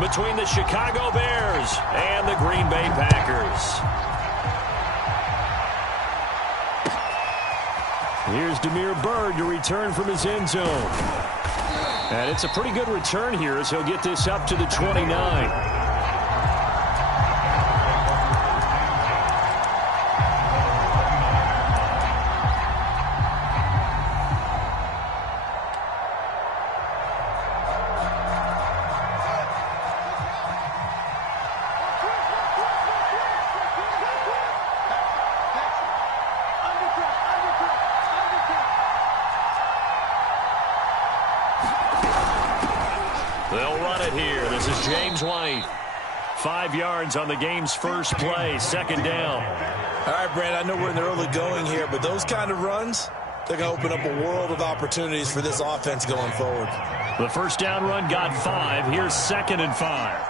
between the Chicago Bears and the Green Bay Packers. Here's Damiere Byrd to return from his end zone. And it's a pretty good return here as he'll get this up to the 29. They'll run it here. This is James White. 5 yards on the game's first play. Second down. All right, Brad, I know we're in the early going here, but those kind of runs, they're going to open up a world of opportunities for this offense going forward. The first down run got 5. Here's 2nd and 5.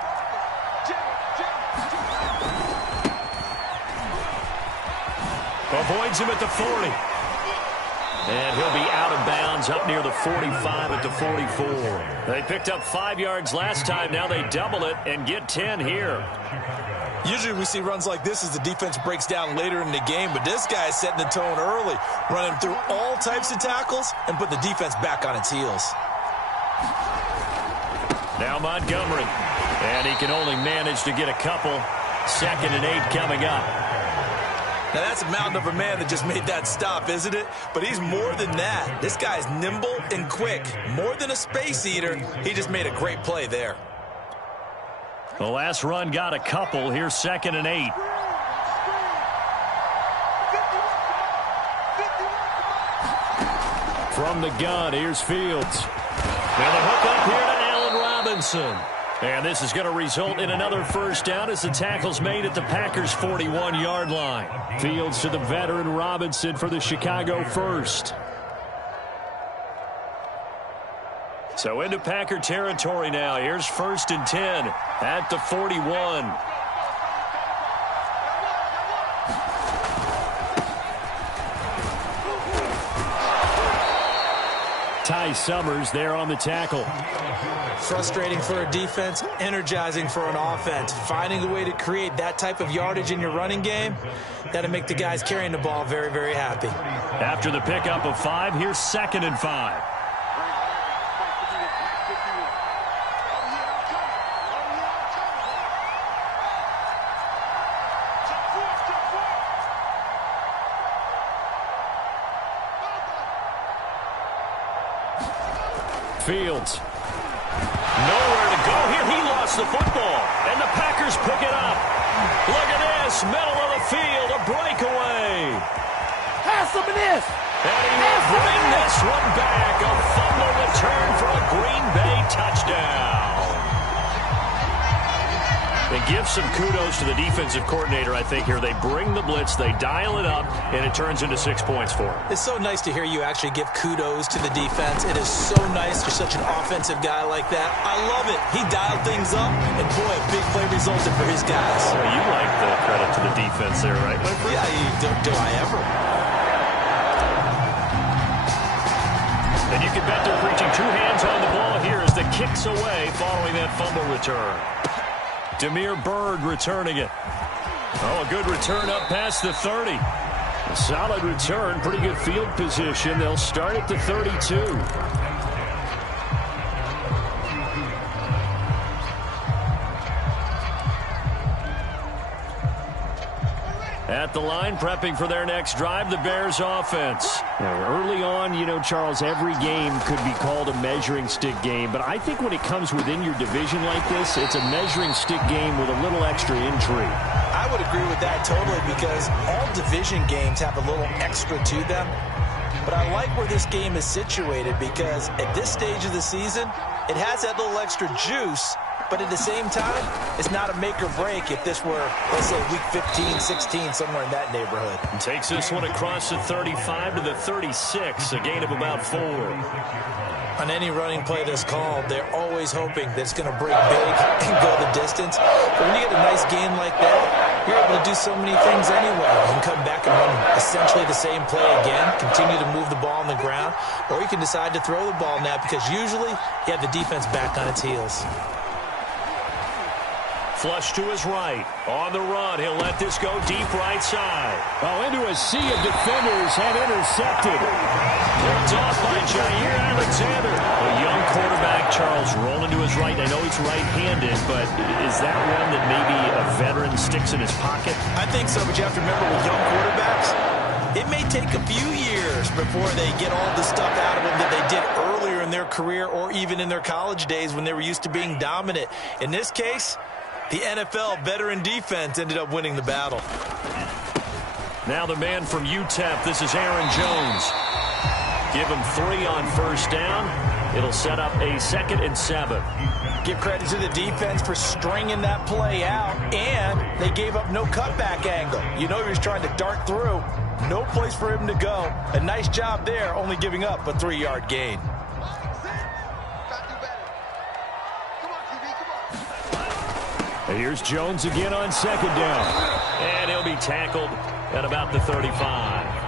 Avoids him at the 40. And he'll be out of bounds up near the 45 at the 44. They picked up 5 yards last time. Now they double it and get 10 here. Usually we see runs like this as the defense breaks down later in the game, but this guy is setting the tone early, running through all types of tackles and put the defense back on its heels. Now Montgomery. And he can only manage to get a couple. 2nd and 8 coming up. Now, that's a mountain of a man that just made that stop, isn't it? But he's more than that. This guy's nimble and quick. More than a space eater, he just made a great play there. The last run got a couple. Here's 2nd and 8. From the gun, here's Fields. And the hook up here to Allen Robinson. And this is going to result in another first down as the tackle's made at the Packers' 41-yard line. Fields to the veteran Robinson for the Chicago first. So into Packer territory now. Here's 1st and 10 at the 41. Ty Summers there on the tackle. Frustrating for a defense, energizing for an offense. Finding a way to create that type of yardage in your running game, that'll make the guys carrying the ball very, very happy. After the pickup of 5, here's 2nd and 5. Fields. Nowhere to go here. He lost the football. And the Packers pick it up. Look at this. Middle of the field. A breakaway. Pass him this. And he will bring this one back. A fumble return for a Green Bay touchdown. They give some kudos to the defensive coordinator, I think, here. They bring the blitz, they dial it up, and it turns into 6 points for them. It's so nice to hear you actually give kudos to the defense. It is so nice for such an offensive guy like that. I love it. He dialed things up, and boy, a big play resulted for his guys. Well, you like the credit to the defense there, right, Winfrey? Yeah, do I ever? And you can bet they're preaching 2 hands on the ball here as the kick's away following that fumble return. Damiere Byrd returning it. Oh, a good return up past the 30. A solid return, pretty good field position. They'll start at the 32. At the line, prepping for their next drive, the Bears offense. Now, early on, you know, Charles, every game could be called a measuring stick game. But I think when it comes within your division like this, it's a measuring stick game with a little extra intrigue. I would agree with that totally because all division games have a little extra to them. But I like where this game is situated because at this stage of the season, it has that little extra juice. But at the same time, it's not a make or break if this were, let's say, week 15, 16, somewhere in that neighborhood. And takes this one across the 35 to the 36, a gain of about 4. On any running play that's called, they're always hoping that it's going to break big and go the distance. But when you get a nice gain like that, you're able to do so many things anyway. You can come back and run essentially the same play again, continue to move the ball on the ground, or you can decide to throw the ball now because usually you have the defense back on its heels. flush to his right. On the run, he'll let this go deep right side. Oh, into a sea of defenders and intercepted. Picked off by Jair Alexander. A young quarterback, Charles, rolling to his right. I know he's right-handed, but is that one that maybe a veteran sticks in his pocket? I think so, but you have to remember with young quarterbacks, it may take a few years before they get all the stuff out of them that they did earlier in their career or even in their college days when they were used to being dominant. In this case, the NFL veteran defense ended up winning the battle. Now the man from UTEP, this is Aaron Jones. Give him 3 on first down. It'll set up a 2nd and 7. Give credit to the defense for stringing that play out, and they gave up no cutback angle. You know he was trying to dart through. No place for him to go. A nice job there, only giving up a 3-yard gain. And here's Jones again on 2nd down. And he'll be tackled at about the 35.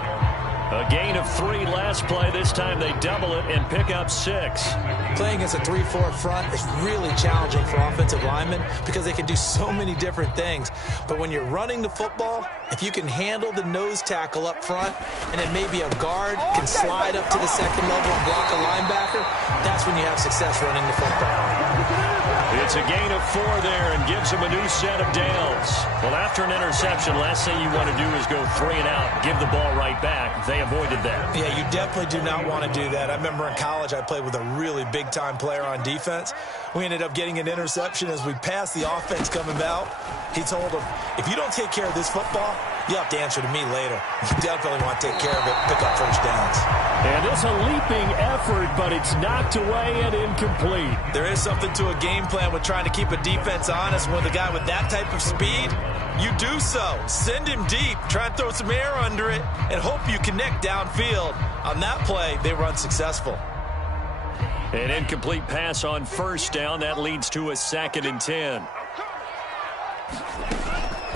A gain of 3 last play. This time they double it and pick up 6. Playing against a 3-4 front is really challenging for offensive linemen because they can do so many different things. But when you're running the football, if you can handle the nose tackle up front and then maybe a guard can slide up to the 2nd level and block a linebacker, that's when you have success running the football. It's a gain of 4 there and gives them a new set of downs. Well, after an interception, last thing you want to do is go 3 and out, give the ball right back. They avoided that. Yeah, you definitely do not want to do that. I remember in college I played with a really big-time player on defense. We ended up getting an interception as we passed the offense coming out. He told him, if you don't take care of this football, you have to answer to me later. You definitely want to take care of it, pick up first downs. And it's a leaping effort, but it's knocked away and incomplete. There is something to a game plan with trying to keep a defense honest. With a guy with that type of speed, you do so. Send him deep, try and throw some air under it, and hope you connect downfield. On that play, they were unsuccessful. An incomplete pass on first down. That leads to a 2nd and 10.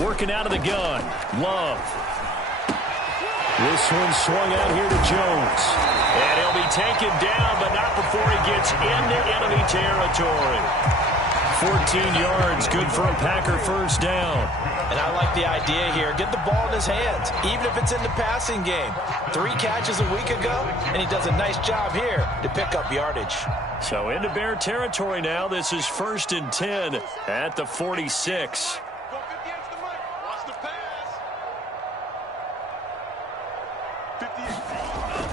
Working out of the gun. Love. This one swung out here to Jones. And he'll be taken down, but not before he gets into enemy territory. 14 yards, good for a Packer first down. And I like the idea here. Get the ball in his hands, even if it's in the passing game. 3 catches a week ago, and he does a nice job here to pick up yardage. So into Bear territory now. This is 1st and 10 at the 46.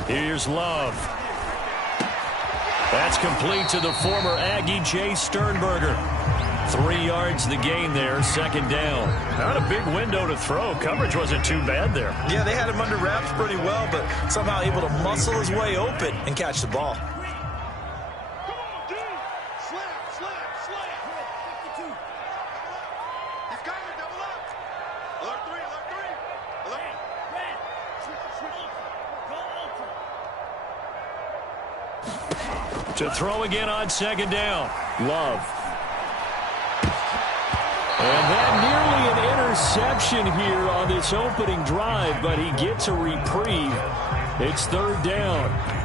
Here's Love. That's complete to the former Aggie, Jay Sternberger. 3 yards the gain there, 2nd down. Not a big window to throw. Coverage wasn't too bad there. Yeah, they had him under wraps pretty well, but somehow able to muscle his way open and catch the ball. To throw again on 2nd down. Love. And that nearly an interception here on this opening drive, but he gets a reprieve. It's 3rd down.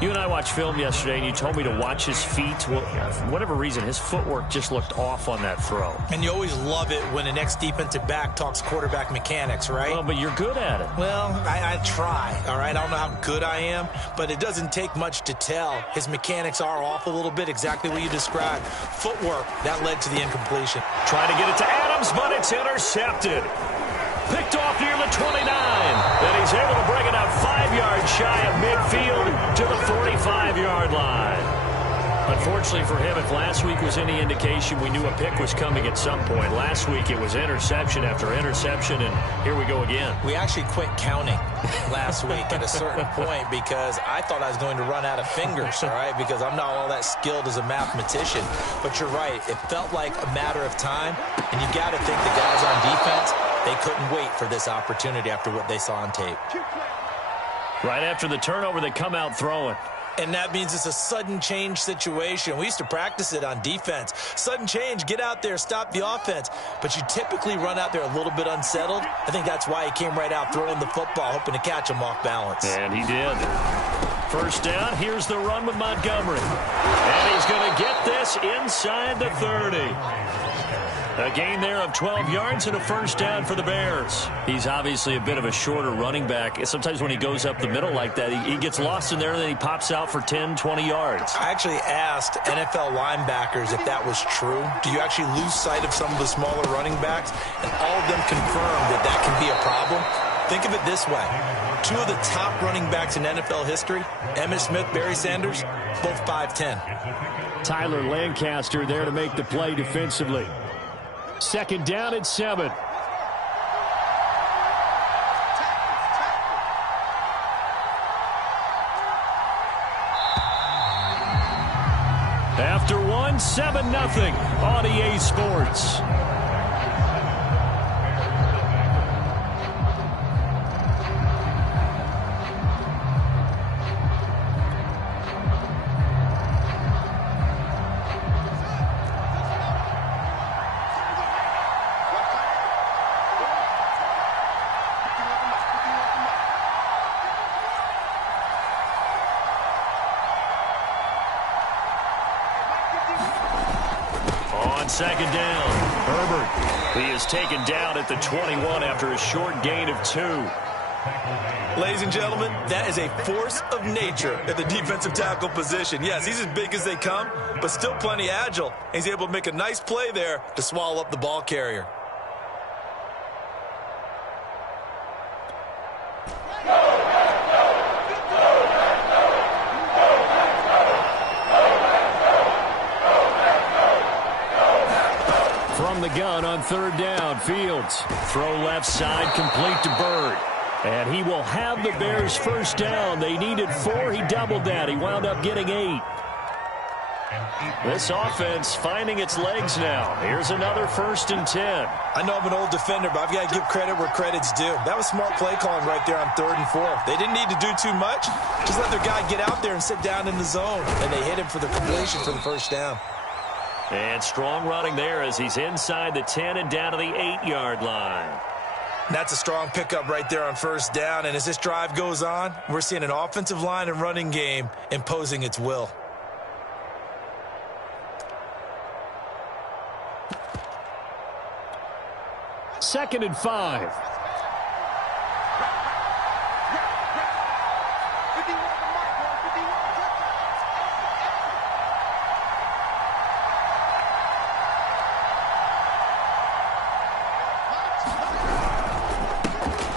You and I watched film yesterday, and you told me to watch his feet. Well, for whatever reason, his footwork just looked off on that throw. And you always love it when the next defensive back talks quarterback mechanics, right? Well, but you're good at it. Well, I try, all right? I don't know how good I am, but it doesn't take much to tell. His mechanics are off a little bit, exactly what you described. Footwork, that led to the incompletion. Trying to get it to Adams, but it's intercepted. Picked off near the 29. And he's able to bring it up 5 yards shy of midfield to the 45-yard line. Unfortunately for him, if last week was any indication, we knew a pick was coming at some point. Last week it was interception after interception, and here we go again. We actually quit counting last week at a certain point because I thought I was going to run out of fingers, all right, because I'm not all that skilled as a mathematician. But you're right. It felt like a matter of time, and you got to think the guys on defense, they couldn't wait for this opportunity after what they saw on tape. Right after the turnover, they come out throwing. And that means it's a sudden change situation. We used to practice it on defense. Sudden change, get out there, stop the offense. But you typically run out there a little bit unsettled. I think that's why he came right out throwing the football, hoping to catch him off balance. And he did. First down, here's the run with Montgomery. And he's going to get this inside the 30. A gain there of 12 yards and a first down for the Bears. He's obviously a bit of a shorter running back. Sometimes when he goes up the middle like that, he gets lost in there, and then he pops out for 10, 20 yards. I actually asked NFL linebackers if that was true. Do you actually lose sight of some of the smaller running backs? And all of them confirmed that that can be a problem. Think of it this way. Two of the top running backs in NFL history, Emmitt Smith, Barry Sanders, both 5'10". Tyler Lancaster there to make the play defensively. Second down at 7. After 1, 7-0 on EA Sports. Second down. Herbert. He is taken down at the 21 after a short gain of 2. Ladies and gentlemen, that is a force of nature at the defensive tackle position. Yes, he's as big as they come, but still plenty agile. He's able to make a nice play there to swallow up the ball carrier. From the gun on third down, Fields. Throw left side, complete to Bird. And he will have the Bears first down. They needed 4. He doubled that. He wound up getting 8. This offense finding its legs now. Here's another 1st and 10. I know I'm an old defender, but I've got to give credit where credit's due. That was smart play calling right there on 3rd and 4. They didn't need to do too much. Just let their guy get out there and sit down in the zone. And they hit him for the completion for the first down. And strong running there as he's inside the 10 and down to the 8-yard line. That's a strong pickup right there on first down. And as this drive goes on, we're seeing an offensive line and running game imposing its will. Second and 5.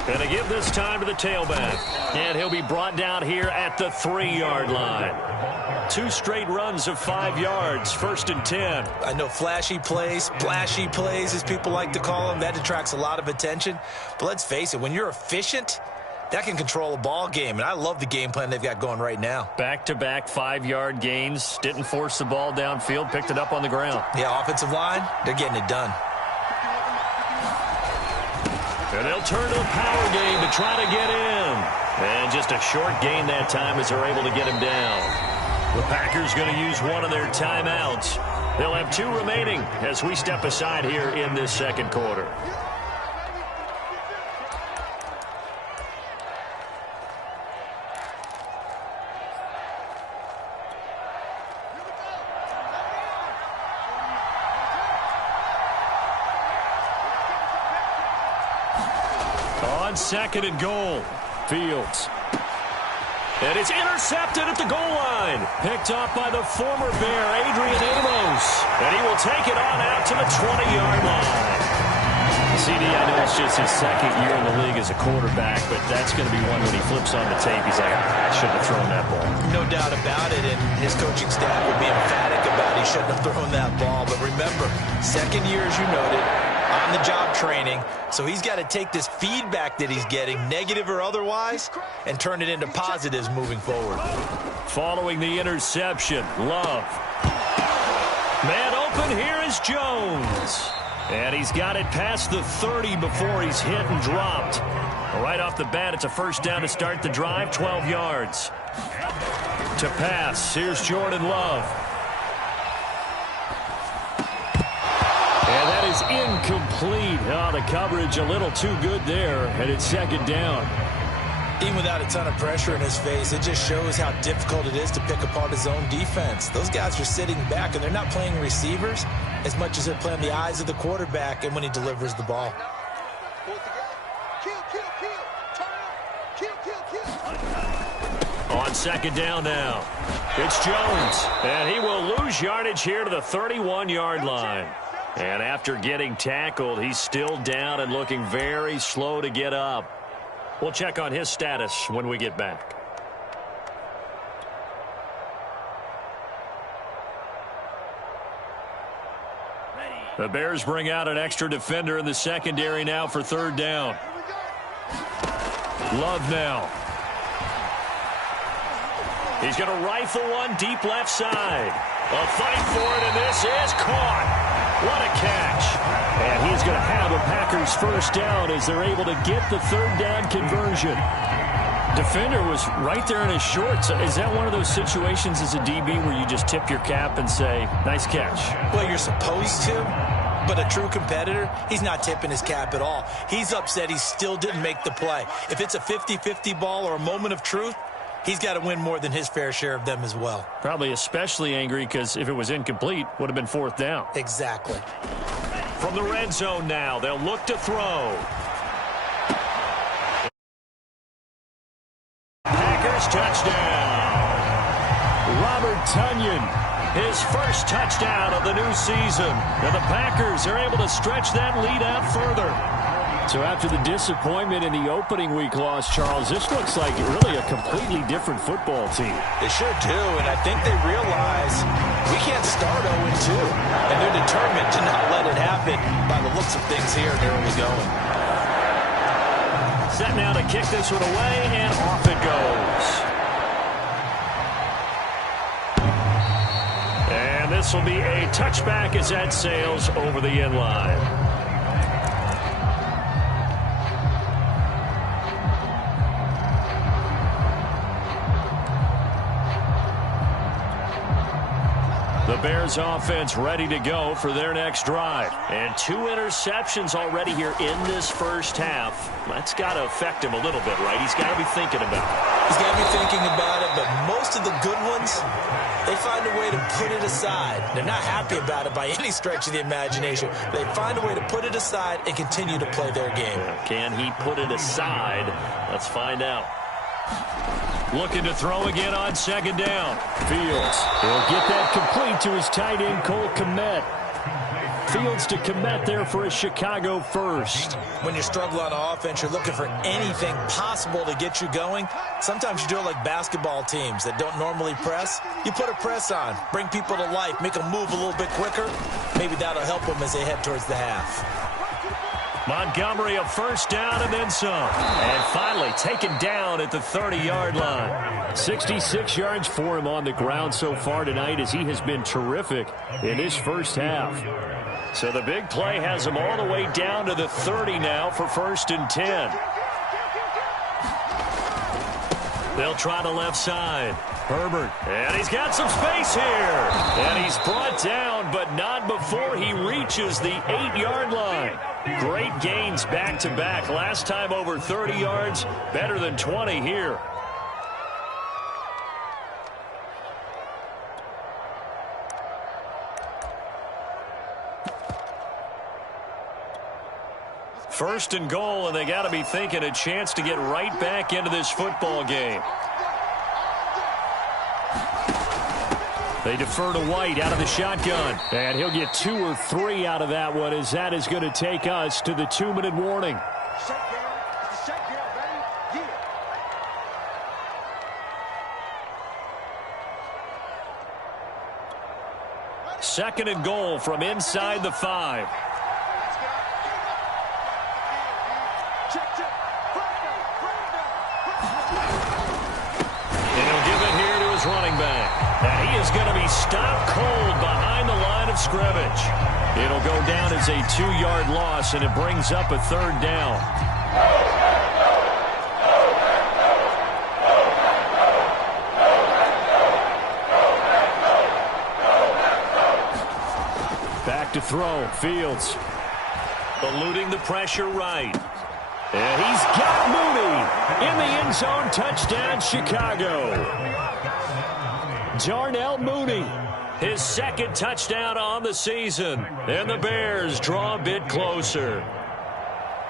Going to give this time to the tailback. And he'll be brought down here at the 3-yard line. 2 straight runs of 5 yards, 1st and 10. I know flashy plays, splashy plays, as people like to call them, that attracts a lot of attention. But let's face it, when you're efficient, that can control a ball game. And I love the game plan they've got going right now. Back-to-back 5-yard gains. Didn't force the ball downfield, picked it up on the ground. Yeah, offensive line, they're getting it done. And they'll turn to the power game to try to get in. And just a short gain that time as they're able to get him down. The Packers going to use one of their timeouts. They'll have 2 remaining as we step aside here in this second quarter. On 2nd and goal, Fields. And it's intercepted at the goal line. Picked up by the former Bear, Adrian Amos. And he will take it on out to the 20-yard line. CD, I know it's just his 2nd year in the league as a quarterback, but that's going to be one when he flips on the tape. He's like, I shouldn't have thrown that ball. No doubt about it, and his coaching staff would be emphatic about he shouldn't have thrown that ball. But remember, 2nd year, as you noted, on-the-job training, so he's got to take this feedback that he's getting, negative or otherwise, and turn it into positives moving forward. Following the interception, Love. Man open, here is Jones. And he's got it past the 30 before he's hit and dropped. Right off the bat, it's a first down to start the drive, 12 yards. To pass, here's Jordan Love. And that is incomplete. Oh, the coverage a little too good there, and it's 2nd down. Even without a ton of pressure in his face, it just shows how difficult it is to pick apart his own defense. Those guys are sitting back, and they're not playing receivers. as much as they're playing the eyes of the quarterback and when he delivers the ball. On second down now, it's Jones, and he will lose yardage here to the 31-yard line. And after getting tackled, he's still down and looking very slow to get up. We'll check on his status when we get back. The Bears bring out an extra defender in the secondary now for third down. Love now. He's going to rifle one deep left side. A fight for it, and this is caught. What a catch. And he's going to have a Packers first down as they're able to get the third down conversion. Defender was right there in his shorts. Is that one of those situations as a DB where you just tip your cap and say, nice catch? Well, you're supposed to, but a true competitor, he's not tipping his cap at all. He's upset he still didn't make the play. If it's a 50-50 ball or a moment of truth, he's got to win more than his fair share of them as well. Probably especially angry because if it was incomplete, would have been fourth down. Exactly. From the red zone now, they'll look to throw. Packers touchdown. Robert Tonyan, his first touchdown of the new season. And the Packers are able to stretch that lead out further. So after the disappointment in the opening week loss, Charles, this looks like really a completely different football team. They sure do, and I think they realize we can't start 0-2. And they're determined to not let it happen by the looks of things here in the early going. Set now to kick this one away, and off it goes. And this will be a touchback as that sails over the end line. The Bears offense ready to go for their next drive. And 2 interceptions already here in this first half. That's got to affect him a little bit, right? He's got to be thinking about it. He's got to be thinking about it, but most of the good ones, they find a way to put it aside. They're not happy about it by any stretch of the imagination. They find a way to put it aside and continue to play their game. Can he put it aside? Let's find out. Looking to throw again on second down. Fields. He'll get that complete to his tight end, Cole Kmet. Fields to Kmet there for a Chicago first. When you struggle on offense, you're looking for anything possible to get you going. Sometimes you do it like basketball teams that don't normally press. You put a press on, bring people to life, make them move a little bit quicker. Maybe that'll help them as they head towards the half. Montgomery a first down and then some. And finally taken down at the 30-yard line. 66 yards for him on the ground so far tonight as he has been terrific in his first half. So the big play has him all the way down to the 30 now for 1st and 10. They'll try the left side. Herbert, and he's got some space here. And he's brought down, but not before he reaches the 8-yard line. Great gains back-to-back. Last time over 30 yards, better than 20 here. First and goal, and they got to be thinking a chance to get right back into this football game. They defer to White out of the shotgun. And he'll get 2 or 3 out of that one as that is going to take us to the 2-minute warning. Second and goal from inside the 5. And he'll give it here to his running back. And he is going to be stopped cold behind the line of scrimmage. It'll go down as a 2-yard loss, and it brings up a 3rd down. Back to throw. Fields eluding the pressure right. And he's got Mooney in the end zone. Touchdown, Chicago. Darnell Mooney His second touchdown on the season. And the Bears draw a bit closer.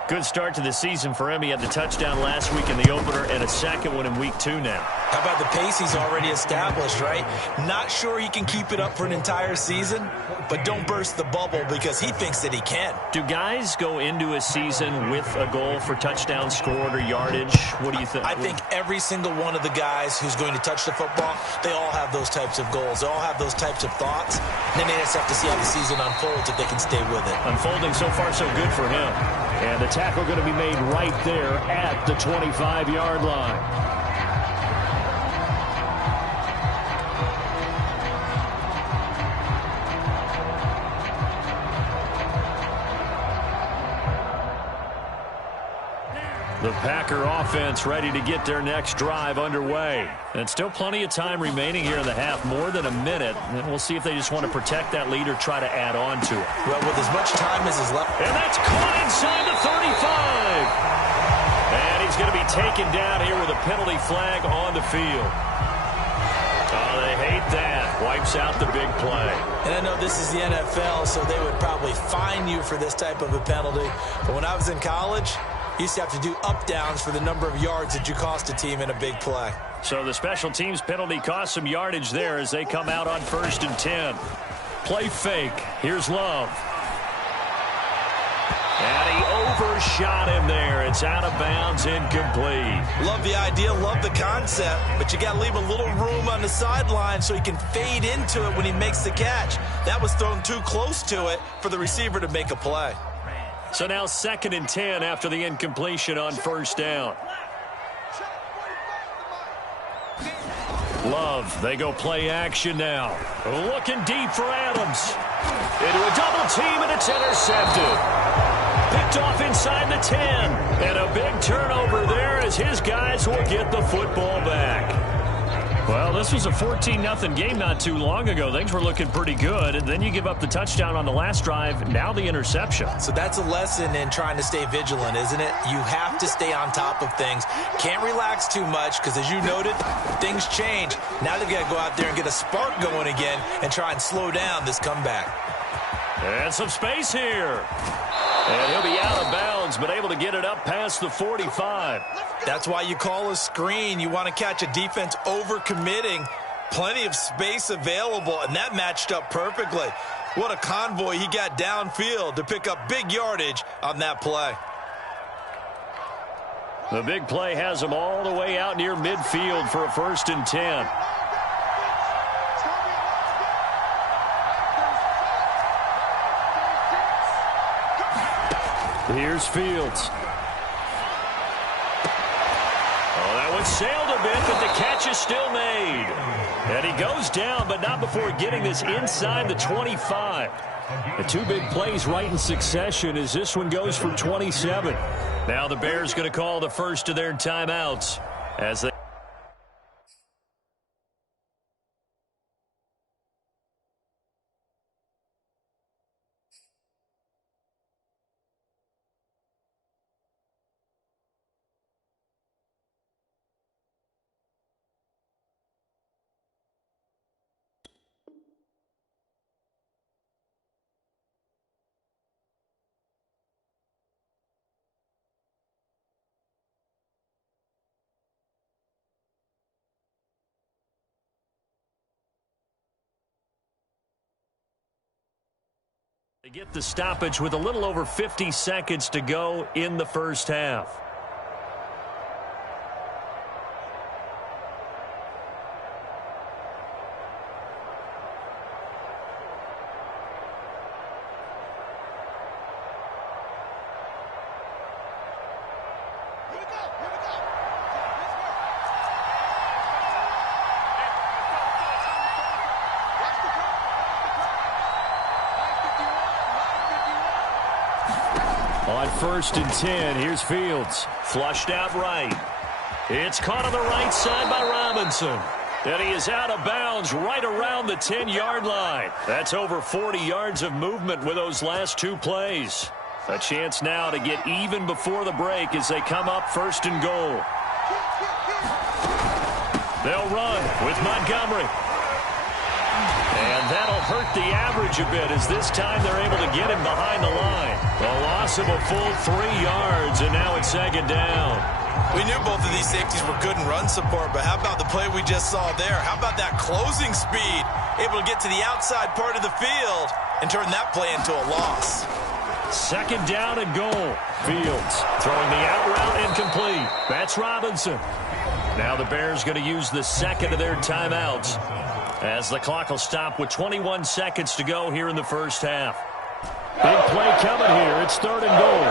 Good start to the season for him. He had the touchdown last week in the opener and a second one in week 2 now. How about the pace he's already established, right? Not sure he can keep it up for an entire season, but don't burst the bubble because he thinks that he can. Do guys go into a season with a goal for touchdown scored or yardage? What do you think? I think every single one of the guys who's going to touch the football, they all have those types of goals. They all have those types of thoughts. And then they just have to see how the season unfolds if they can stay with it. Unfolding so far so good for him. And the tackle going to be made right there at the 25-yard line. The Packer offense ready to get their next drive underway. And still plenty of time remaining here in the half, more than a minute. And we'll see if they just want to protect that lead or try to add on to it. Well, with as much time as is left. And that's caught inside the 35. And he's going to be taken down here with a penalty flag on the field. Oh, they hate that. Wipes out the big play. And I know this is the NFL, so they would probably fine you for this type of a penalty. But when I was in college, you used to have to do up-downs for the number of yards that you cost a team in a big play. So the special teams penalty cost some yardage there as they come out on 1st and 10. Play fake. Here's Love. And he overshot him there. It's out of bounds, incomplete. Love the idea, love the concept, but you got to leave a little room on the sideline so he can fade into it when he makes the catch. That was thrown too close to it for the receiver to make a play. So now 2nd and 10 after the incompletion on 1st down. Love, they go play action now. Looking deep for Adams. Into a double team, and it's intercepted. Picked off inside the 10. And a big turnover there as his guys will get the football back. Well, this was a 14-0 game not too long ago. Things were looking pretty good, and then you give up the touchdown on the last drive, now the interception. So that's a lesson in trying to stay vigilant, isn't it? You have to stay on top of things. Can't relax too much because, as you noted, things change. Now they've got to go out there and get a spark going again and try and slow down this comeback. And some space here. And he'll be out of bounds, but able to get it up past the 45. That's why you call a screen. You want to catch a defense overcommitting. Plenty of space available, and that matched up perfectly. What a convoy he got downfield to pick up big yardage on that play. The big play has him all the way out near midfield for a 1st and 10. Here's Fields. Oh, that one sailed a bit, but the catch is still made. And he goes down, but not before getting this inside the 25. The 2 big plays right in succession as this one goes for 27. Now the Bears going to call the first of their timeouts as they... They get the stoppage with a little over 50 seconds to go in the first half. On 1st and 10, here's Fields. Flushed out right. It's caught on the right side by Robinson. And he is out of bounds right around the 10-yard line. That's over 40 yards of movement with those last 2 plays. A chance now to get even before the break as they come up 1st and goal. They'll run with Montgomery. And that'll hurt the average a bit as this time they're able to get him behind the line. A loss of a full 3 yards, and now it's second down. We knew both of these safeties were good in run support, but how about the play we just saw there? How about that closing speed? Able to get to the outside part of the field and turn that play into a loss. Second down and goal. Fields throwing the out route incomplete. That's Robinson. Now the Bears going to use the second of their timeouts as the clock will stop with 21 seconds to go here in the first half. Big play coming here. It's third and goal.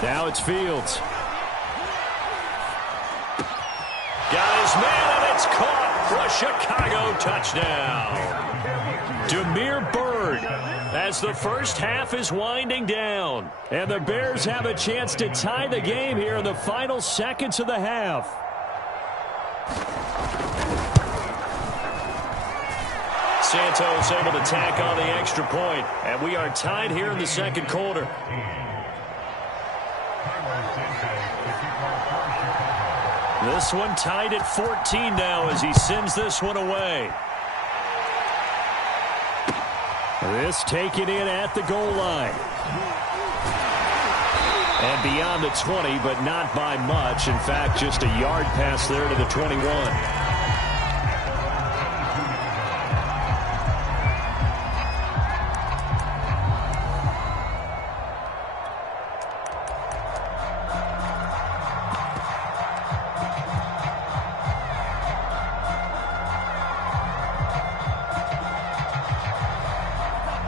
Now it's Fields. Got his man, and it's caught for a Chicago touchdown. Damiere Byrd as the first half is winding down. And the Bears have a chance to tie the game here in the final seconds of the half. Santos able to tack on the extra point, and we are tied here in the second quarter. This one tied at 14 now as he sends this one away. This taken in at the goal line. And beyond the 20, but not by much. In fact, just a yard pass there to the 21.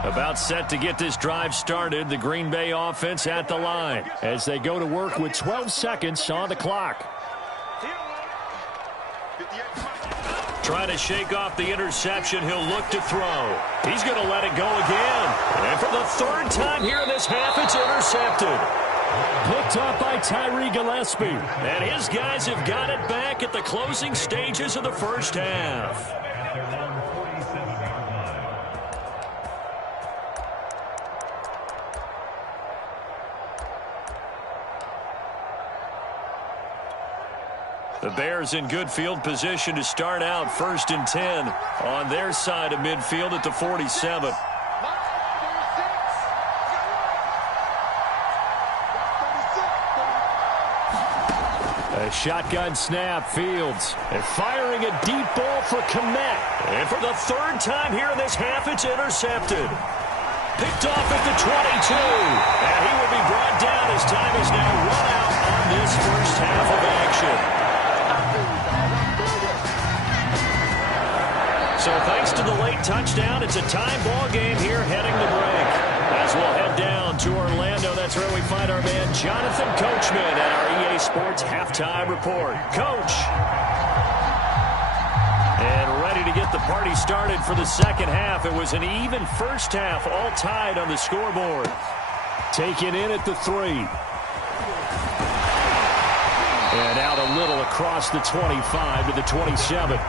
About set to get this drive started. The Green Bay offense at the line as they go to work with 12 seconds on the clock. Trying to shake off the interception. He'll look to throw. He's going to let it go again. And for the third time here in this half, it's intercepted. Picked up by Tyree Gillespie. And his guys have got it back at the closing stages of the first half. The Bears in good field position to start out 1st and 10 on their side of midfield at the 47. A shotgun snap. Fields and firing a deep ball for Kmet. And for the third time here in this half, it's intercepted. Picked off at the 22. And he will be brought down as time is now run out on this first half of action. So thanks to the late touchdown, it's a tie ball game here heading to break. As we'll head down to Orlando, that's where we find our man Jonathan Coachman at our EA Sports Halftime Report. Coach. And ready to get the party started for the second half. It was an even first half, all tied on the scoreboard. Taken in at the 3. And out a little across the 25 to the 27.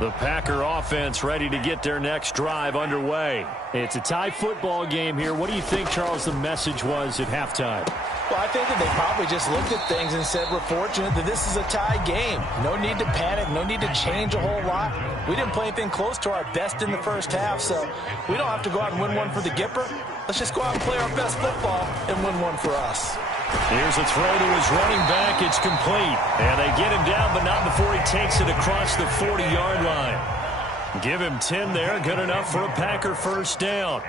The Packer offense ready to get their next drive underway. It's a tie football game here. What do you think, Charles, the message was at halftime? Well, I think that they probably just looked at things and said, we're fortunate that this is a tie game. No need to panic. No need to change a whole lot. We didn't play anything close to our best in the first half, so we don't have to go out and win one for the Gipper. Let's just go out and play our best football and win one for us. Here's a throw to his running back. It's complete. And they get him down, but not before he takes it across the 40-yard line. Give him 10 there. Good enough for a Packer first down.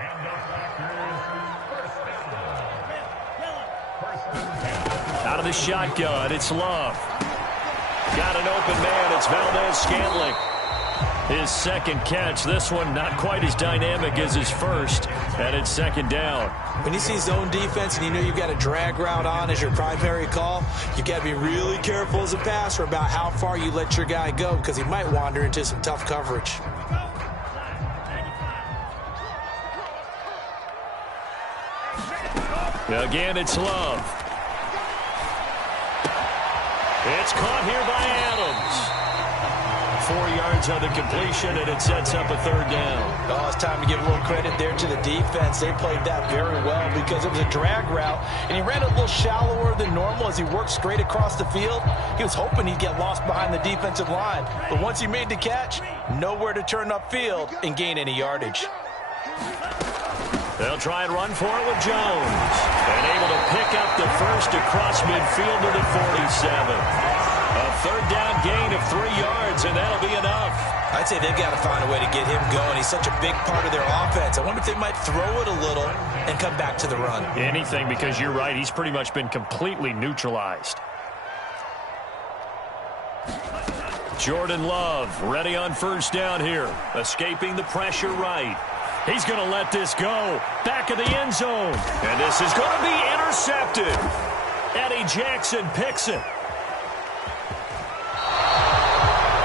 Out of the shotgun, it's Love. Got an open man. It's Valdez-Scantling. His second catch. This one not quite as dynamic as his first. And it's second down. When you see zone defense and you know you've got a drag route on as your primary call, you've got to be really careful as a passer about how far you let your guy go because he might wander into some tough coverage. Again, it's Love. It's caught here by Adams. 4 yards on the completion, and it sets up a third down. Oh, it's time to give a little credit there to the defense. They played that very well because it was a drag route, and he ran a little shallower than normal as he worked straight across the field. He was hoping he'd get lost behind the defensive line, but once he made the catch, nowhere to turn upfield and gain any yardage. They'll try and run for it with Jones, and able to pick up the first across midfield to the 47. A third down gain of 3 yards, and that'll be enough. I'd say they've got to find a way to get him going. He's such a big part of their offense. I wonder if they might throw it a little and come back to the run. Anything, because you're right. He's pretty much been completely neutralized. Jordan Love ready on first down here. Escaping the pressure right. He's going to let this go. Back of the end zone. And this is going to be intercepted. Eddie Jackson picks it.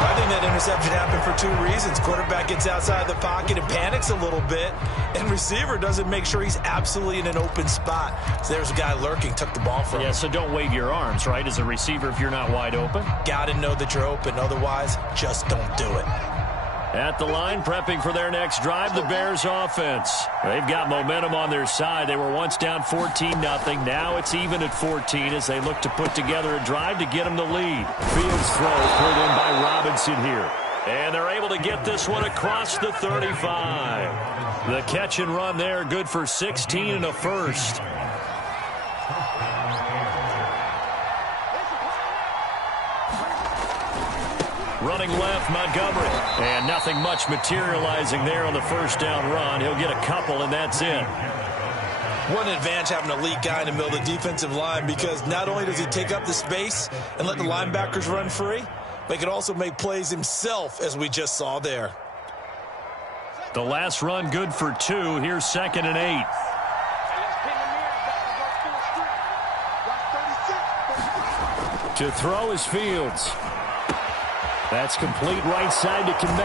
I think that interception happened for 2 reasons. Quarterback gets outside the pocket and panics a little bit, and receiver doesn't make sure he's absolutely in an open spot. So there's a guy lurking, took the ball from him. Yeah, so don't wave your arms, right, as a receiver if you're not wide open. Got to know that you're open. Otherwise, just don't do it. At the line, prepping for their next drive, the Bears offense. They've got momentum on their side. They were once down 14-0. Now it's even at 14 as they look to put together a drive to get them the lead. Fields throw pulled in by Robinson here. And they're able to get this one across the 35. The catch and run there, good for 16 and a first. Running left, Montgomery. And nothing much materializing there on the first down run. He'll get a couple, and that's it. What an advantage having an elite guy in the middle of the defensive line, because not only does he take up the space and let the linebackers run free, but he can also make plays himself, as we just saw there. The last run good for 2. Here's 2nd and 8. To throw is Fields. That's complete right side to Kmet.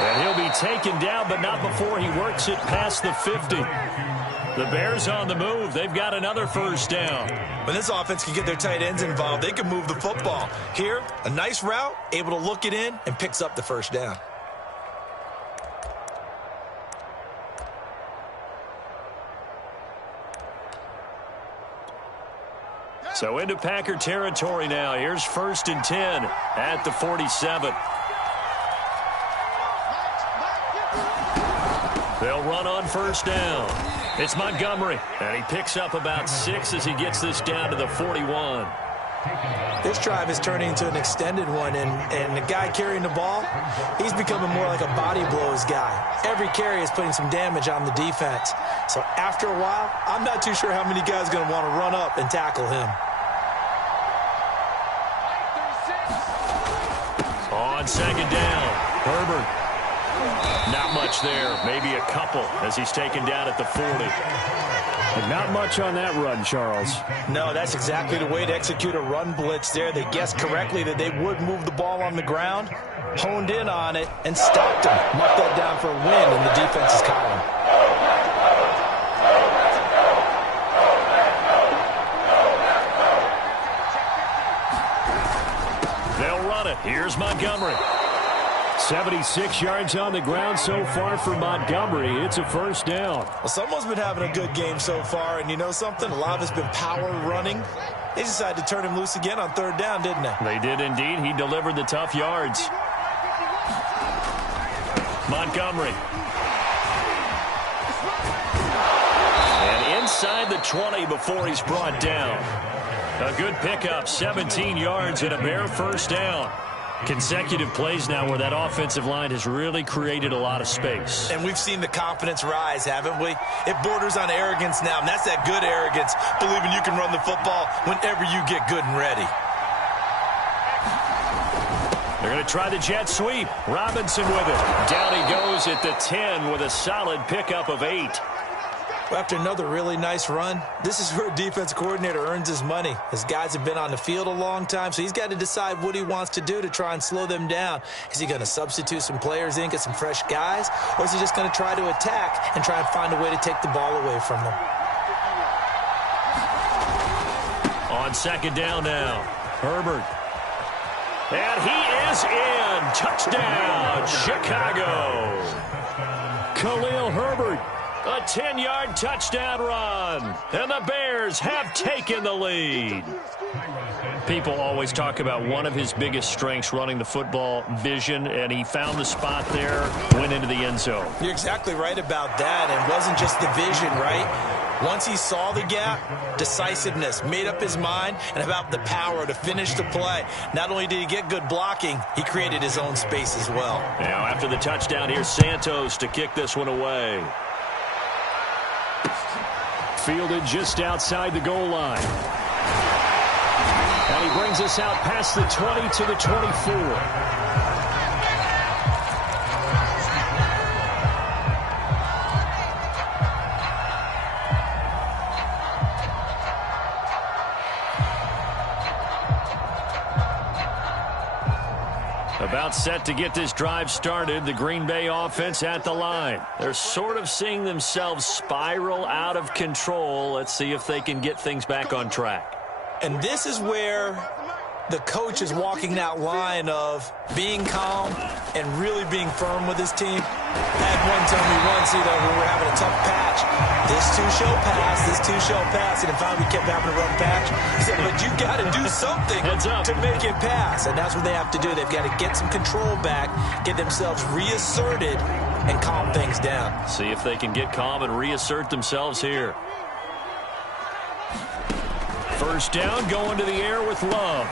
And he'll be taken down, but not before he works it past the 50. The Bears on the move. They've got another first down. When this offense can get their tight ends involved, they can move the football. Here, a nice route, able to look it in, and picks up the first down. So into Packer territory now. Here's 1st and 10 at the 47. They'll run on first down. It's Montgomery, and he picks up about 6 as he gets this down to the 41. This drive is turning into an extended one, and the guy carrying the ball, he's becoming more like a body blows guy. Every carry is putting some damage on the defense. So after a while, I'm not too sure how many guys are going to want to run up and tackle him. On 2nd down, Herbert. Not much there, maybe a couple as he's taken down at the 40. And not much on that run, Charles. No, that's exactly the way to execute a run blitz there. They guessed correctly that they would move the ball on the ground, honed in on it, and stopped him. Marked that down for a win in the defense's column. They'll run it. Here's Montgomery. 76 yards on the ground so far for Montgomery. It's a first down. Well, someone's been having a good game so far, and you know something? A lot of it's been power running. They decided to turn him loose again on 3rd down, didn't they? They did indeed. He delivered the tough yards. Montgomery. And inside the 20 before he's brought down. A good pickup, 17 yards and a bare first down. Consecutive plays now where that offensive line has really created a lot of space. And we've seen the confidence rise, haven't we? It borders on arrogance now, and that's that good arrogance, believing you can run the football whenever you get good and ready. They're going to try the jet sweep. Robinson with it. Down he goes at the 10 with a solid pickup of 8. After another really nice run, this is where a defense coordinator earns his money. His guys have been on the field a long time, so he's got to decide what he wants to do to try and slow them down. Is he going to substitute some players in, get some fresh guys, or is he just going to try to attack and try and find a way to take the ball away from them? On second down now. Herbert. And he is in. Touchdown, Chicago. Khalil Herbert. A 10-yard touchdown run. And the Bears have taken the lead. People always talk about one of his biggest strengths running the football, vision, and he found the spot there, went into the end zone. You're exactly right about that, and it wasn't just the vision, right? Once he saw the gap, decisiveness, made up his mind, and about the power to finish the play. Not only did he get good blocking, he created his own space as well. Now after the touchdown, here's Santos to kick this one away. Fielded just outside the goal line. And he brings us out past the 20 to the 24. About set to get this drive started, the Green Bay offense at the line. They're sort of seeing themselves spiral out of control. Let's see if they can get things back on track. And this is where the coach is walking that line of being calm and really being firm with his team. I had one tell me once, we were having a tough patch. This two shall pass, this two shall pass. And finally we kept having to run patch. He said, but you got to do something to make it pass. And that's what they have to do. They've got to get some control back, get themselves reasserted, and calm things down. See if they can get calm and reassert themselves here. First down, going to the air with Love.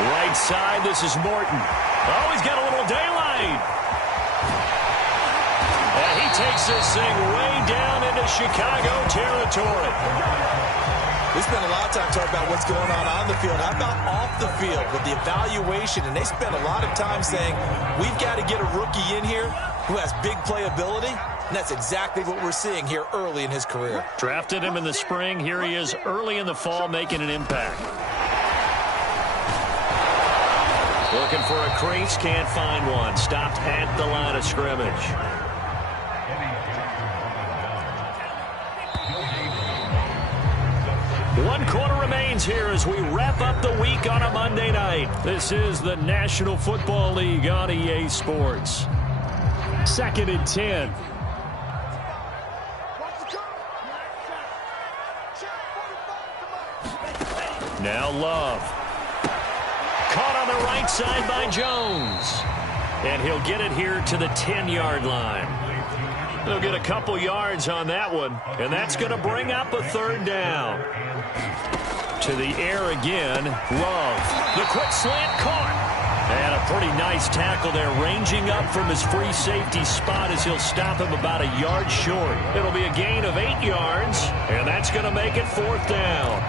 Right side, this is Morton. Oh, he's got a little daylight. And he takes this thing way down into Chicago territory. We spent a lot of time talking about what's going on the field. How about off the field with the evaluation? And they spent a lot of time saying, we've got to get a rookie in here who has big playability. And that's exactly what we're seeing here early in his career. Drafted him in the spring. Here he is early in the fall making an impact. Looking for a crease, can't find one. Stopped at the line of scrimmage. One quarter remains here as we wrap up the week on a Monday night. This is the National Football League on EA Sports. 2nd and 10. Now Love. Caught on the right side by Jones. And he'll get it here to the 10-yard line. They'll get a couple yards on that one. And that's going to bring up a third down. To the air again. Love. The quick slant caught. And a pretty nice tackle there, ranging up from his free safety spot as he'll stop him about a yard short. It'll be a gain of 8 yards. And that's going to make it 4th down.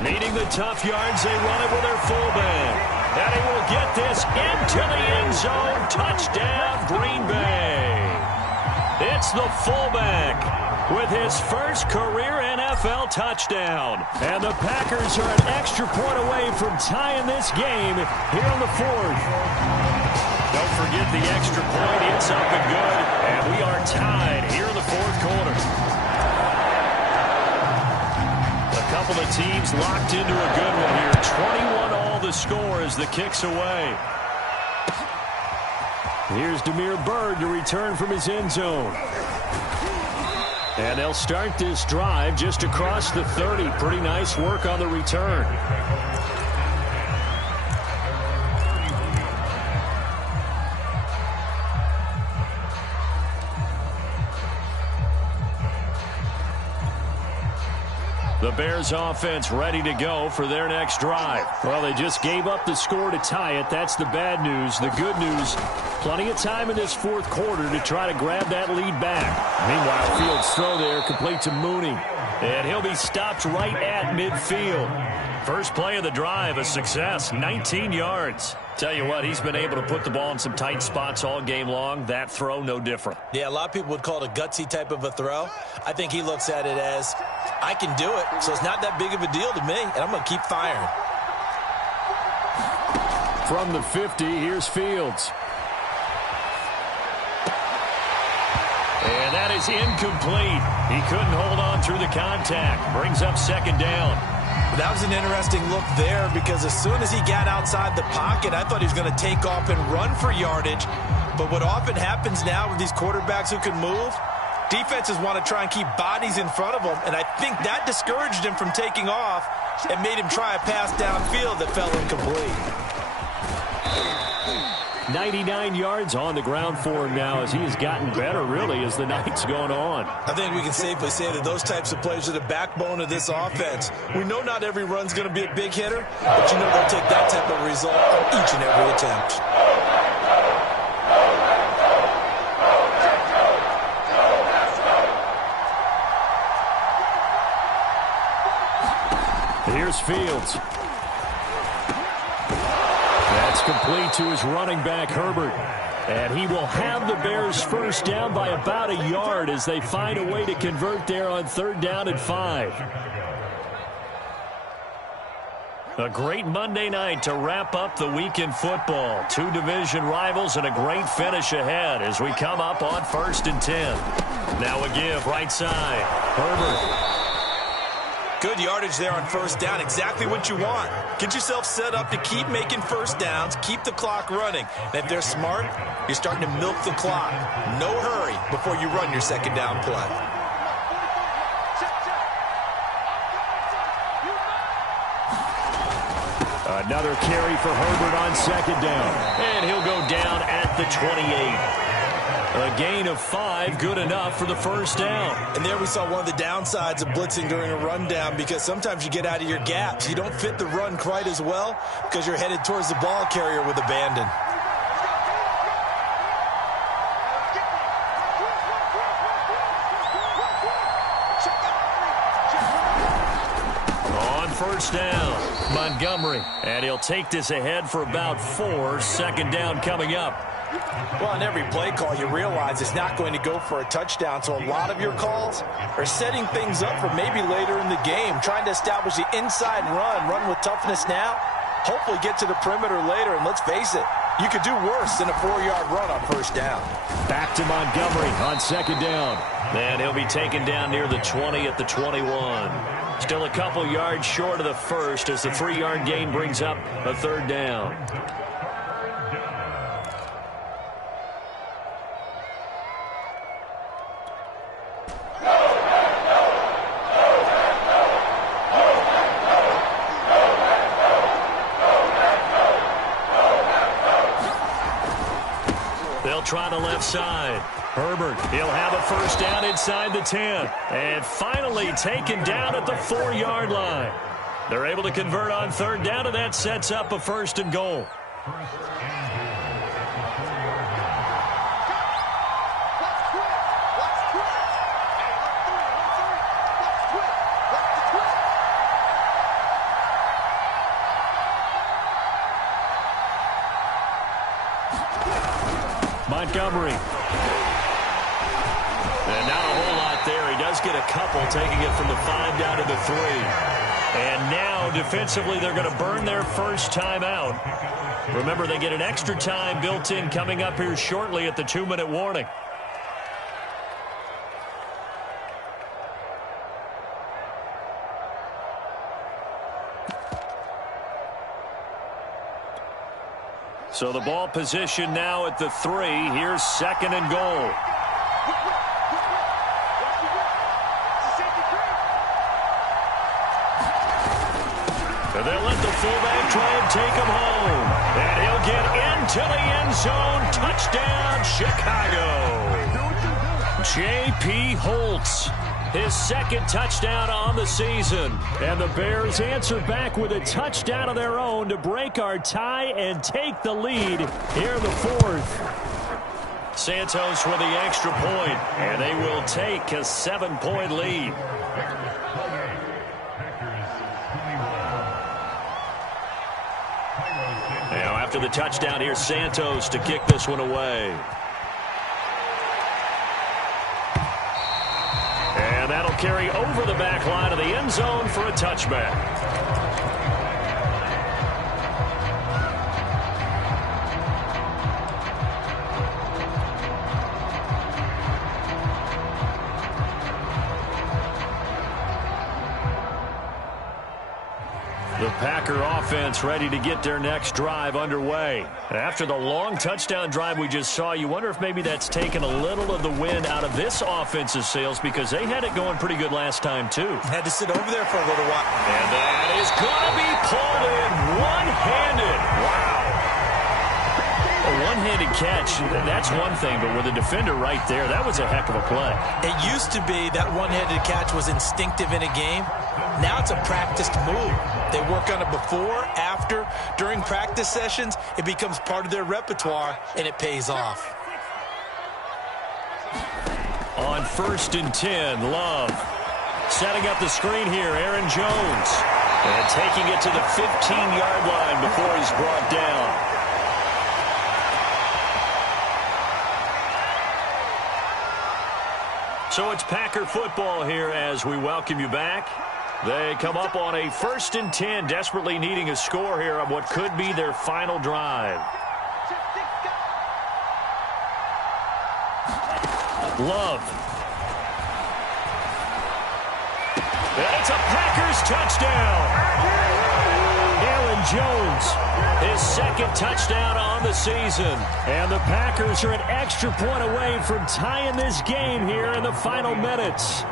Needing the tough yards, they run it with their fullback. And he will get this into the end zone. Touchdown, Green Bay. It's the fullback with his first career NFL touchdown. And the Packers are an extra point away from tying this game here on the 4th. Don't forget the extra point. It's up and good. And we are tied here in the 4th quarter. Couple of teams locked into a good one here. 21-all the score as the kick's away. Here's Demir Bird to return from his end zone. And they'll start this drive just across the 30. Pretty nice work on the return. The Bears offense ready to go for their next drive. Well, they just gave up the score to tie it. That's the bad news. The good news, Plenty of time in this fourth quarter to try to grab that lead back. Meanwhile, Fields' throw there complete to Mooney. And he'll be stopped right at midfield. First play of the drive, a success, 19 yards. Tell you what, he's been able to put the ball in some tight spots all game long. That throw, no different. Yeah, a lot of people would call it a gutsy type of a throw. I think he looks at it as, I can do it, so it's not that big of a deal to me, and I'm going to keep firing. From the 50, here's Fields. And that is incomplete. He couldn't hold on through the contact. Brings up second down. That was an interesting look there because as soon as he got outside the pocket, I thought he was going to take off and run for yardage. But what often happens now with these quarterbacks who can move, defenses want to try and keep bodies in front of them, and I think that discouraged him from taking off and made him try a pass downfield that fell incomplete. 99 yards on the ground for him now as he has gotten better, really, as the night's gone on. I think we can safely say that those types of plays are the backbone of this offense. We know not every run's going to be a big hitter, but you know they'll take that type of result on each and every attempt. Here's Fields. That's complete to his running back, Herbert. And he will have the Bears first down by about a yard as they find a way to convert there on 3rd down and 5. A great Monday night to wrap up the week in football. 2 division rivals and a great finish ahead as we come up on 1st and 10. Now a give right side. Herbert. Good yardage there on 1st down. Exactly what you want. Get yourself set up to keep making first downs, keep the clock running. And if they're smart, you're starting to milk the clock. No hurry before you run your 2nd down play. Another carry for Herbert on 2nd down. And he'll go down at the 28. A gain of 5, good enough for the first down. And there we saw one of the downsides of blitzing during a rundown because sometimes you get out of your gaps. You don't fit the run quite as well because you're headed towards the ball carrier with abandon. On 1st down, Montgomery. And he'll take this ahead for about 4. 2nd down coming up. Well, in every play call, you realize it's not going to go for a touchdown, so a lot of your calls are setting things up for maybe later in the game, trying to establish the inside run with toughness now, hopefully get to the perimeter later, and let's face it, you could do worse than a 4-yard run on 1st down. Back to Montgomery on 2nd down. And he'll be taken down near the 20 at the 21. Still a couple yards short of the first as the 3-yard gain brings up a 3rd down. Try the left side. Herbert, he'll have a first down inside the 10. And finally taken down at the 4-yard line. They're able to convert on 3rd down, and that sets up a 1st and goal. Montgomery. And not a whole lot there. He does get a couple, taking it from the 5 down to the 3. And now, defensively, they're going to burn their first time out. Remember, they get an extra time built in coming up here shortly at the 2-minute warning. So the ball position now at the 3. Here's 2nd and goal. And they'll let the fullback try and take him home. And he'll get into the end zone. Touchdown, Chicago. J.P. Holtz. His 2nd touchdown on the season. And the Bears answer back with a touchdown of their own to break our tie and take the lead here in the 4th. Santos with the extra point, and they will take a 7-point lead. Now, after the touchdown, here's Santos to kick this one away. And that'll carry over the back line of the end zone for a touchback. The Packer offense ready to get their next drive underway. After the long touchdown drive we just saw, you wonder if maybe that's taken a little of the wind out of this offense's sails, because they had it going pretty good last time, too. Had to sit over there for a little while. And that is going to be pulled in one-handed. Wow. A one-handed catch, that's one thing, but with a defender right there, that was a heck of a play. It used to be that one-handed catch was instinctive in a game. Now it's a practiced move. They work on it before, after, during practice sessions. It becomes part of their repertoire, and it pays off. On 1st and 10, Love. Setting up the screen here, Aaron Jones. And taking it to the 15-yard line before he's brought down. So it's Packer football here as we welcome you back. They come up on a 1st and 10, desperately needing a score here on what could be their final drive. Love. And it's a Packers touchdown. Aaron Jones, his second touchdown on the season. And the Packers are an extra point away from tying this game here in the final minutes.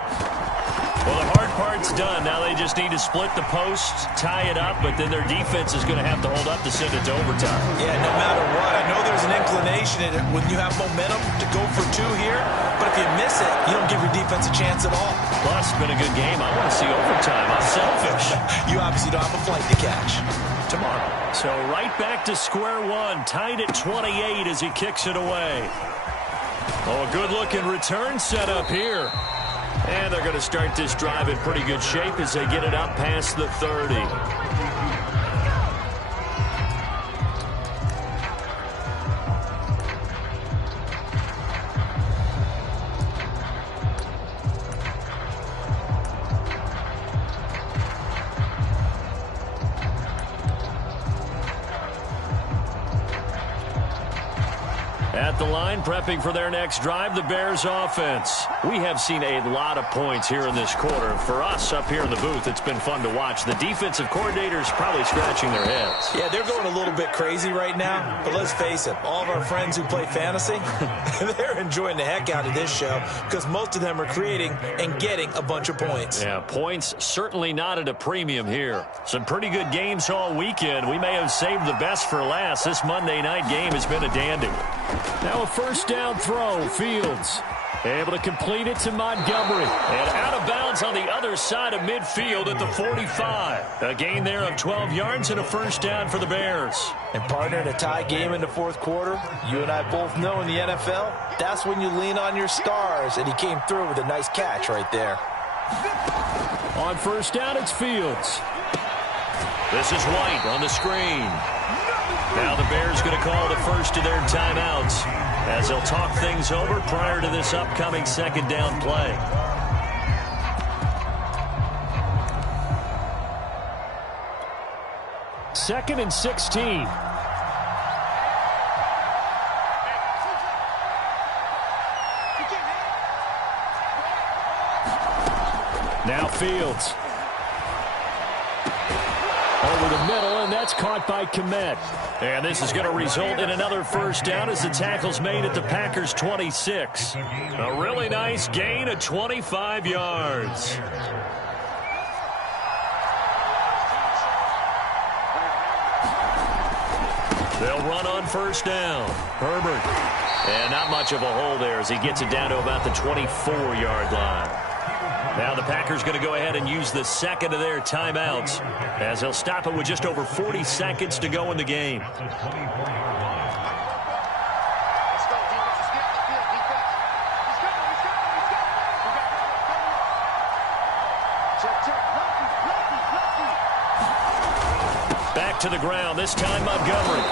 Well, the hard part's done. Now they just need to split the posts, tie it up, but then their defense is going to have to hold up to send it to overtime. Yeah, no matter what. I know there's an inclination in it when you have momentum to go for 2 here, but if you miss it, you don't give your defense a chance at all. Plus, it's been a good game. I want to see overtime. I'm selfish. You obviously don't have a flight to catch. Tomorrow. So right back to square one, tied at 28 as he kicks it away. Oh, a good-looking return set up here. And they're going to start this drive in pretty good shape as they get it up past the 30. At the line, prepping for their next drive, the Bears offense. We have seen a lot of points here in this quarter. For us up here in the booth, it's been fun to watch. The defensive coordinators probably scratching their heads. Yeah, they're going a little bit crazy right now. But let's face it, all of our friends who play fantasy, they're enjoying the heck out of this show because most of them are creating and getting a bunch of points. Yeah, points certainly not at a premium here. Some pretty good games all weekend. We may have saved the best for last. This Monday night game has been a dandy. Now a first down throw, Fields. Able to complete it to Montgomery. And out of bounds on the other side of midfield at the 45. A gain there of 12 yards and a first down for the Bears. And partner, in a tie game in the fourth quarter, you and I both know in the NFL, that's when you lean on your stars. And he came through with a nice catch right there. On first down, it's Fields. This is White on the screen. Now the Bears going to call the first of their timeouts as they'll talk things over prior to this upcoming second down play. Second and 16. Now Fields. Over the middle, and that's caught by Kmet. And this is going to result in another first down as the tackle's made at the Packers' 26. A really nice gain of 25 yards. They'll run on first down. Herbert. And not much of a hole there as he gets it down to about the 24-yard line. Now the Packers going to go ahead and use the second of their timeouts as they'll stop it with just over 40 seconds to go in the game. back to the ground. This time Montgomery.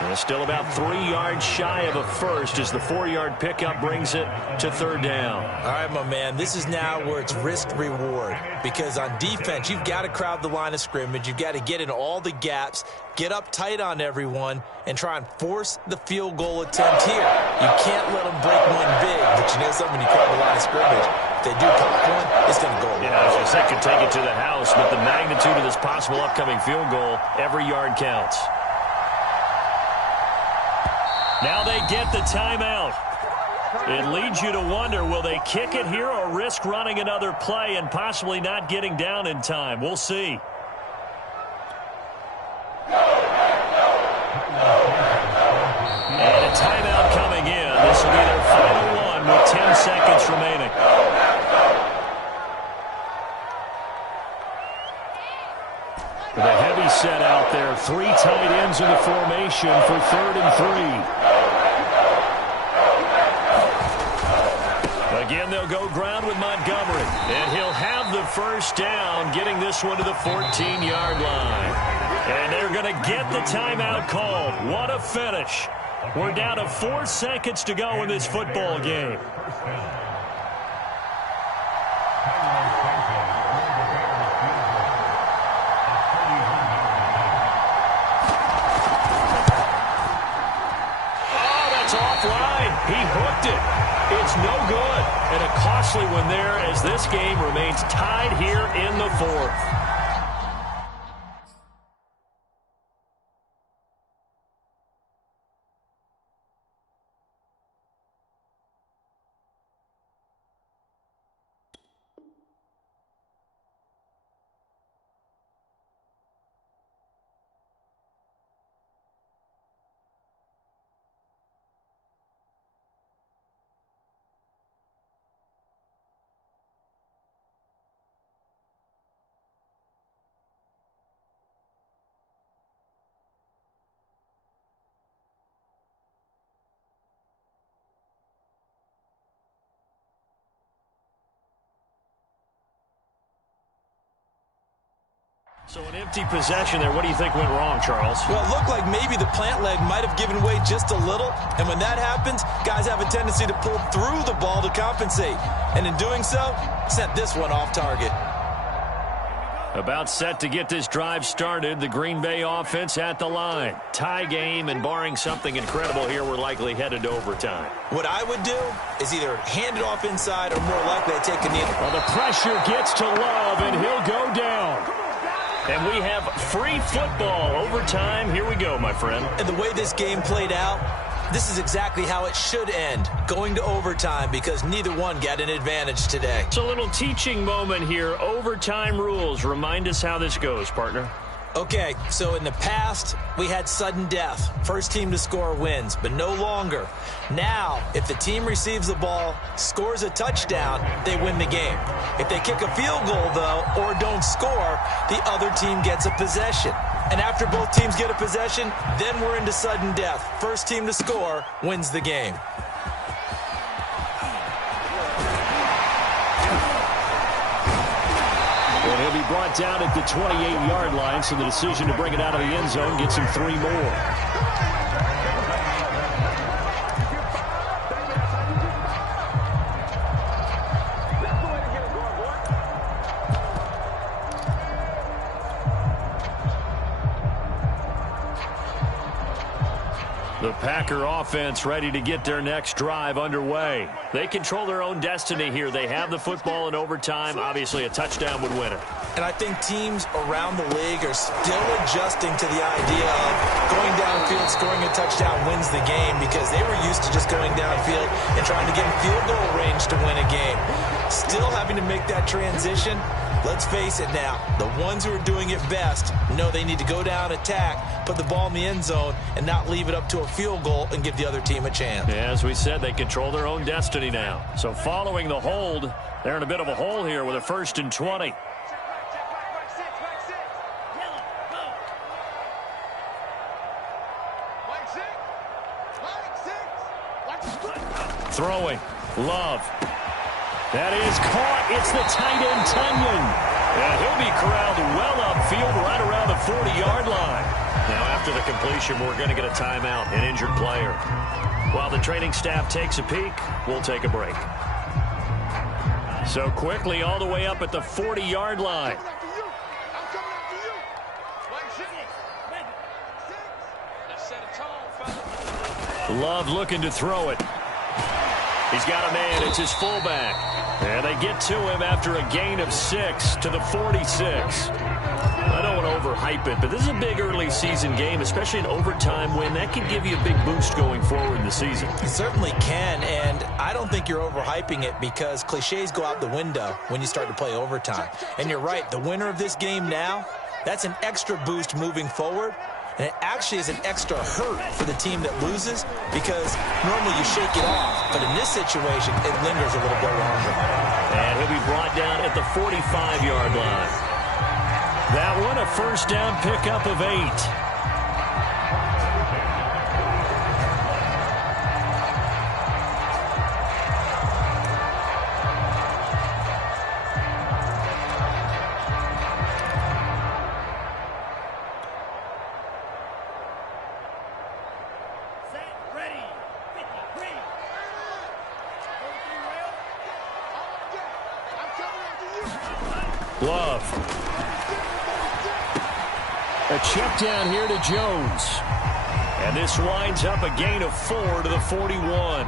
And still about 3 yards shy of a first as the 4-yard pickup brings it to third down. All right, my man, this is now where it's risk-reward. Because on defense, you've got to crowd the line of scrimmage. You've got to get in all the gaps, get up tight on everyone, and try and force the field goal attempt here. You can't let them break one big, but you know something, when you crowd the line of scrimmage, if they do pop one, it's going to go away. Yeah, as I said, could take it to the house, but the magnitude of this possible upcoming field goal, every yard counts. Now they get the timeout. It leads you to wonder, will they kick it here or risk running another play and possibly not getting down in time? We'll see. And a timeout coming in. This will be their final one with 10 seconds remaining. With a heavy set out there, 3 tight ends in the formation for 3rd and 3. Again, they'll go ground with Montgomery, and he'll have the first down, getting this one to the 14-yard line. And they're going to get the timeout called. What a finish. We're down to 4 seconds to go in this football game. He hooked it. It's no good. And a costly one there as this game remains tied here in the 4th. So an empty possession there. What do you think went wrong, Charles? Well, it looked like maybe the plant leg might have given way just a little. And when that happens, guys have a tendency to pull through the ball to compensate. And in doing so, sent this one off target. About set to get this drive started. The Green Bay offense at the line. Tie game, and barring something incredible here, we're likely headed to overtime. What I would do is either hand it off inside or more likely to take a knee. Well, the pressure gets to Love, and he'll go down. And we have free football. Overtime. Here we go, my friend. And the way this game played out, this is exactly how it should end, going to overtime, because neither one got an advantage today. It's a little teaching moment here. Overtime rules. Remind us how this goes, partner. Okay, so in the past, we had sudden death. First team to score wins, but no longer. Now, if the team receives the ball, scores a touchdown, they win the game. If they kick a field goal, though, or don't score, the other team gets a possession. And after both teams get a possession, then we're into sudden death. First team to score wins the game. He'll be brought down at the 28-yard line, so the decision to bring it out of the end zone gets him 3 more. The Packer offense ready to get their next drive underway. They control their own destiny here. They have the football in overtime. Obviously, a touchdown would win it. And I think teams around the league are still adjusting to the idea of going downfield, scoring a touchdown wins the game, because they were used to just going downfield and trying to get in field goal range to win a game. Still having to make that transition. Let's face it now, the ones who are doing it best know they need to go down, attack, put the ball in the end zone, and not leave it up to a field goal and give the other team a chance. Yeah, as we said, they control their own destiny now. So following the hold, they're in a bit of a hole here with a 1st and 20. Throwing. Love. That is caught. It's the tight end, Tunyon. And he'll be corralled well upfield right around the 40-yard completion, we're going to get a timeout, an injured player. While the training staff takes a peek, we'll take a break. So quickly all the way up at the 40-yard line. Love looking to throw it. He's got a man. It's his fullback. And they get to him after a gain of 6 to the 46. I don't want to overhype it, but this is a big early season game, especially an overtime win. That can give you a big boost going forward in the season. It certainly can, and I don't think you're overhyping it because cliches go out the window when you start to play overtime. And you're right, the winner of this game now, that's an extra boost moving forward. And it actually is an extra hurt for the team that loses because normally you shake it off. But in this situation, it lingers a little bit longer. And he'll be brought down at the 45-yard line. That one, a first down pickup of 8. Love. A check down here to Jones. And this winds up a gain of 4 to the 41.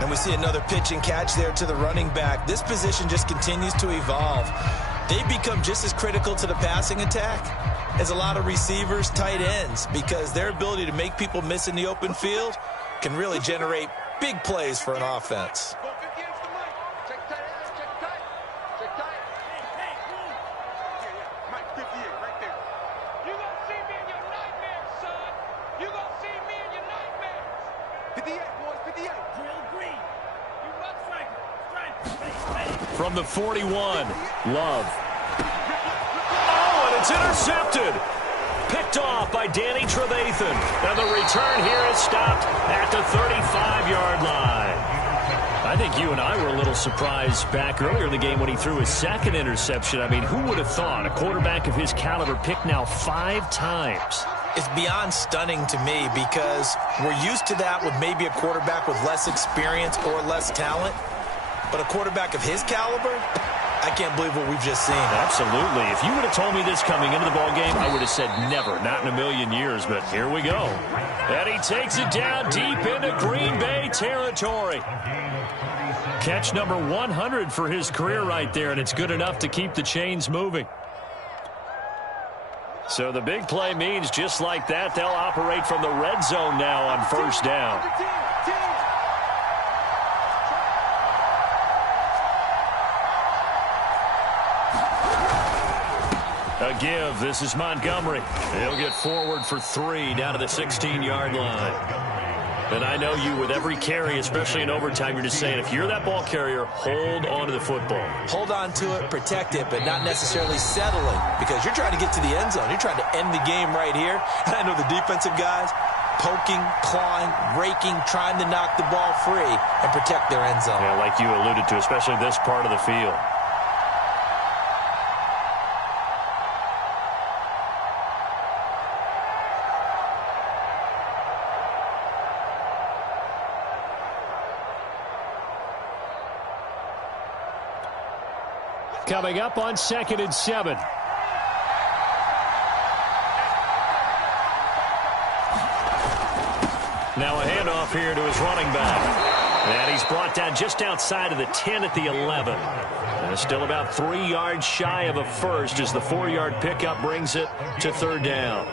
And we see another pitch and catch there to the running back. This position just continues to evolve. They've become just as critical to the passing attack as a lot of receivers, tight ends, because their ability to make people miss in the open field can really generate big plays for an offense. From the 41, Love. Oh, and it's intercepted. Picked off by Danny Trevathan. And the return here is stopped at the 35-yard line. I think you and I were a little surprised back earlier in the game when he threw his second interception. I mean, who would have thought a quarterback of his caliber picked now 5 times? It's beyond stunning to me because we're used to that with maybe a quarterback with less experience or less talent. But a quarterback of his caliber, I can't believe what we've just seen. Absolutely. If you would have told me this coming into the ballgame, I would have said never, not in a million years. But here we go. And he takes it down deep into Green Bay territory. Catch number 100 for his career right there, and it's good enough to keep the chains moving. So the big play means just like that, they'll operate from the red zone now on first down. A give. This is Montgomery. He'll get forward for 3 down to the 16-yard line. And I know you, with every carry, especially in overtime, you're just saying, if you're that ball carrier, hold on to the football. Hold on to it, protect it, but not necessarily settling because you're trying to get to the end zone. You're trying to end the game right here. And I know the defensive guys poking, clawing, raking, trying to knock the ball free and protect their end zone. Yeah, like you alluded to, especially this part of the field. Coming up on 2nd and 7. Now a handoff here to his running back. And he's brought down just outside of the 10 at the 11. And still about 3 yards shy of a first as the 4-yard pickup brings it to 3rd down.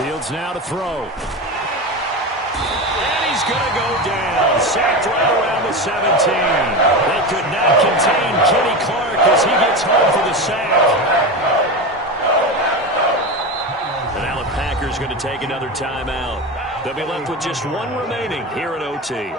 Fields now to throw. And he's going to go down. Sacked right around the 17. They could not contain Kenny Clark as he gets home for the sack. And now the Packers going to take another timeout. They'll be left with just 1 remaining here at OT.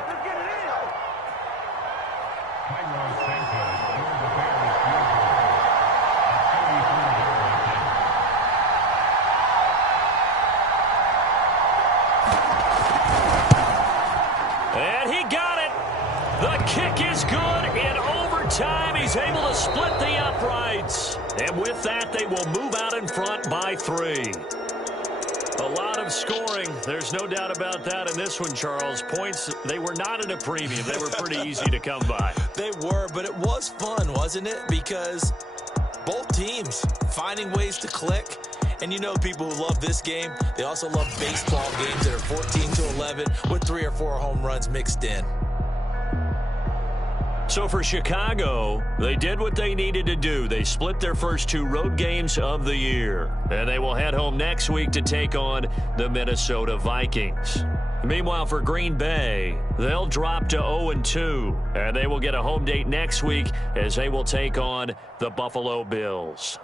kick is good in overtime. He's able to split the uprights. And with that, they will move out in front by 3. A lot of scoring. There's no doubt about that in this one, Charles. Points, they were not at a premium. They were pretty easy to come by. They were, but it was fun, wasn't it? Because both teams finding ways to click. And you know people who love this game, they also love baseball games that are 14-11 with 3 or 4 home runs mixed in. So for Chicago, they did what they needed to do. They split their first 2 road games of the year. And they will head home next week to take on the Minnesota Vikings. Meanwhile, for Green Bay, they'll drop to 0-2. And they will get a home date next week as they will take on the Buffalo Bills.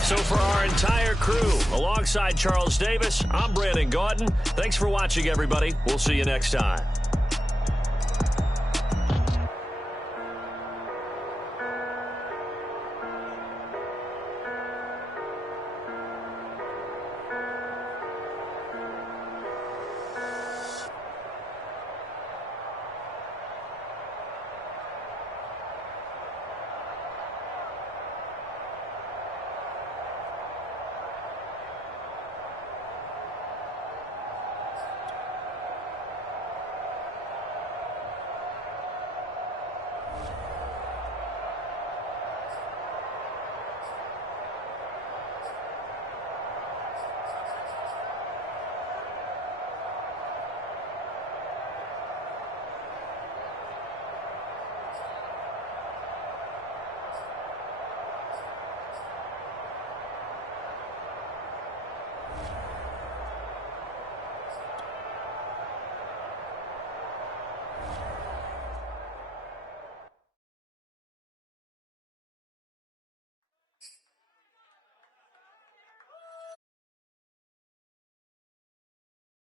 So for our entire crew, alongside Charles Davis, I'm Brandon Gaudin. Thanks for watching, everybody. We'll see you next time.